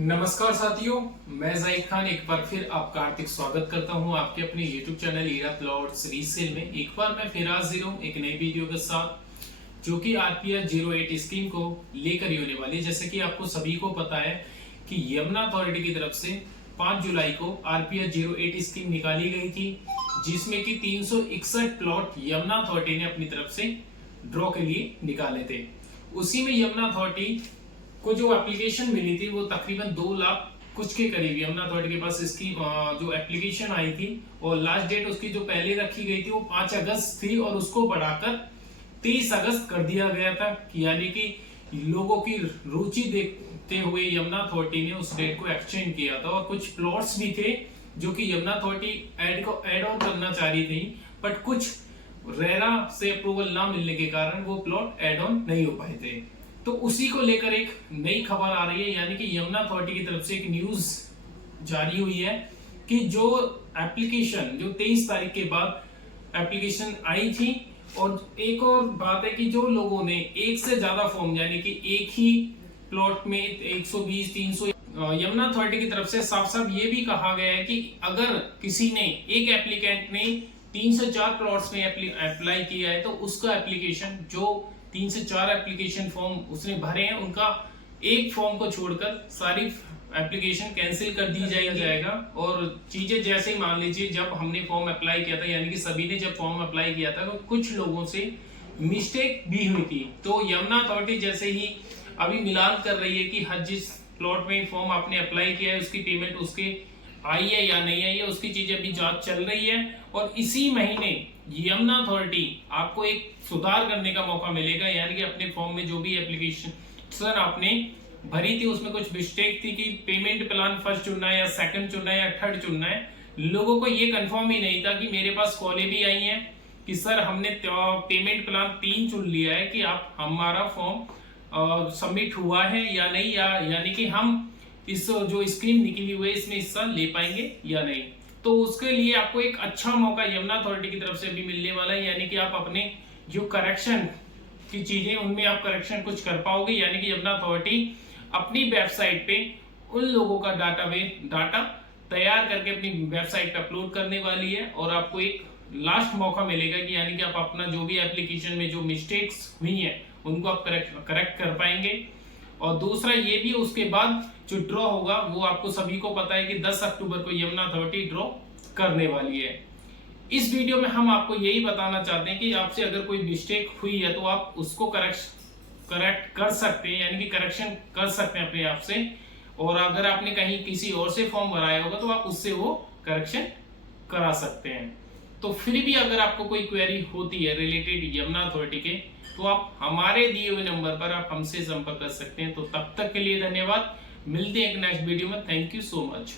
नमस्कार साथियों, मैं जाहिद खान एक बार फिर आपका हार्दिक स्वागत करता हूं आपके अपने YouTube चैनल हीरा प्लॉट्स रीसेल में। एक बार मैं फिर हाजिर हूं एक नई वीडियो के साथ जो कि आरपीआर 08 स्कीम को लेकर ही होने वाली है। जैसे कि आपको सभी को पता है कि यमुना अथॉरिटी की तरफ से 5 जुलाई को आरपीआर 08 स्कीम निकाली गई थी, जिसमें कि 361 प्लॉट यमुना अथॉरिटी ने अपनी तरफ से ड्रॉ के लिए निकाले थे। उसी में यमुना अथॉरिटी को जो एप्लीकेशन मिली थी वो तकरीबन 2 लाख कुछ के करीब यमुना अथॉरिटी के पास इसकी जो एप्लीकेशन आई थी, और लास्ट डेट उसकी जो पहले रखी गई थी वो 5 अगस्त थी और उसको बढ़ाकर 23 अगस्त कर दिया गया था। यानी कि लोगों की रुचि देखते हुए यमुना अथॉरिटी ने उस डेट को एक्सटेंड किया था। और कुछ प्लॉट्स भी थे जो कि यमुना अथॉरिटी ऐड ऑन करना चाह रही थी, बट कुछ रेरा से अप्रूवल ना मिलने के कारण वो प्लॉट ऐड ऑन नहीं हो पाए थे। तो उसी को लेकर एक नई खबर आ रही है, यानी कि यमुना अथॉरिटी की तरफ से एक न्यूज जारी हुई है कि जो एप्लीकेशन जो 23 तारीख के बाद एप्लीकेशन आई थी, और एक और बात है कि जो लोगों ने एक से ज्यादा फॉर्म यानी कि एक ही प्लॉट में 120 300, यमुना अथॉरिटी की तरफ से साफ साफ ये भी कहा गया है कि अगर किसी ने एक एप्लीकेंट ने 3 से 4 प्लॉट्स में अप्लाई किया है तो उसका एप्लीकेशन जो 3 से 4 एप्लीकेशन फॉर्म उसने भरे हैं उनका एक फॉर्म को छोड़कर सारी एप्लीकेशन कैंसिल कर दी जाएगा। और चीजें जैसे ही मान लीजिए जब हमने फॉर्म अप्लाई किया था, यानी कि सभी ने जब फॉर्म अप्लाई किया था तो कुछ लोगों से मिस्टेक भी हुई थी। तो यमुना अथॉरिटी जैसे ही अभी मिलान कर रही है कि हर जिस प्लॉट में फॉर्म आपने अप्लाई किया है उसकी पेमेंट उसके आई है या नहीं आई है, उसकी चीजें अभी जांच चल रही है। और इसी महीने यमुना अथॉरिटी आपको एक सुधार करने का मौका मिलेगा, यानी कि अपने फॉर्म में जो भी एप्लीकेशन आपने भरी थी उसमें कुछ मिस्टेक थी कि पेमेंट प्लान फर्स्ट चुनना है या सेकंड चुनना है या थर्ड चुनना है। लोगों को ये कंफर्म ही नहीं था कि मेरे पास कॉलें भी आई हैं कि सर हमने पेमेंट प्लान 3 चुन लिया है कि आप हमारा फॉर्म सबमिट हुआ है या नहीं, या यानी कि हम इस जो स्कीम निकली हुई है इसमें हिस्सा ले पाएंगे या नहीं। तो उसके लिए आपको एक अच्छा मौका यमुना अथॉरिटी की तरफ से भी मिलने वाला है, यानी कि आप अपने जो करेक्शन की चीजें उनमें आप करेक्शन कुछ कर पाओगे। यानी कि यमुना अथॉरिटी अपनी वेबसाइट पे उन लोगों का डाटा तैयार करके अपनी वेबसाइट पे अपलोड करने वाली है, और आपको एक लास्ट मौका मिलेगा कि यानी कि आप अपना जो भी एप्लीकेशन में जो मिस्टेक्स हुई हैं उनको आप करेक्ट कर पाएंगे। और दूसरा ये भी उसके बाद जो ड्रॉ होगा वो आपको सभी को पता है कि 10 अक्टूबर को यमुना अथॉरिटी ड्रॉ करने वाली है। इस वीडियो में हम आपको यही बताना चाहते हैं कि आपसे अगर कोई मिस्टेक हुई है तो आप उसको करेक्ट कर सकते हैं, यानी कि करेक्शन कर सकते हैं अपने आप से। और अगर आपने कहीं किसी और से फॉर्म भराया होगा तो आप उससे वो करेक्शन करा सकते हैं। तो फिर भी अगर आपको कोई क्वेरी होती है रिलेटेड यमुना अथॉरिटी के तो आप हमारे दिए हुए नंबर पर आप हमसे संपर्क कर सकते हैं। तो तब तक के लिए धन्यवाद, मिलते हैं एक नेक्स्ट वीडियो में। Thank you so much.